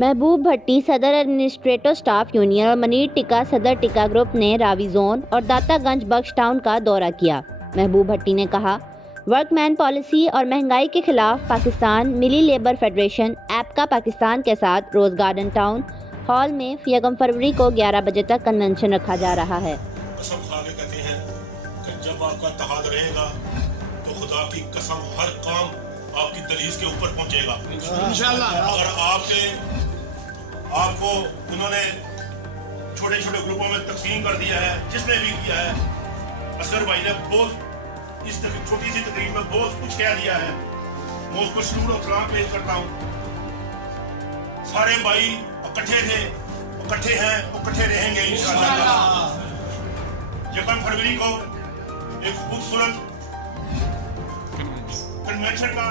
محبوب بھٹی صدر administrative staff union اور منیر ٹکا صدر ٹکا گروپ نے راوی زون اور داتا گنج بخش ٹاؤن کا دورہ کیا۔ محبوب بھٹی نے کہا، ورک مین پالیسی اور مہنگائی کے خلاف پاکستان ملی لیبر فیڈریشن ایپ کا پاکستان کے ساتھ روز گارڈن ٹاؤن ہال میں 1 فروری کو 11 بجے تک کنونشن رکھا جا رہا ہے۔ قسم کھا کے کہتے ہیں کہ جب آپ کا اتحاد رہے گا تو خدا کی قسم ہر کام آپ کی دہلیز کے اوپر پہنچے گا انشاءاللہ۔ اگر آپ کو انہوں نے چھوٹے چھوٹے گروپوں میں تقسیم کر دیا ہے، جس نے بھی کیا ہے، اصغر بھائی نے بہت اس چھوٹی سی تقریب میں بہت کچھ کہہ دیا ہے، میں اس کو شکر و سلام پیش کرتا ہوں۔ سارے بھائی اکٹھے تھے، اکٹھے ہیں، اکٹھے رہیں گے انشاءاللہ۔ 1 فروری کو ایک خوبصورت کنونشن کا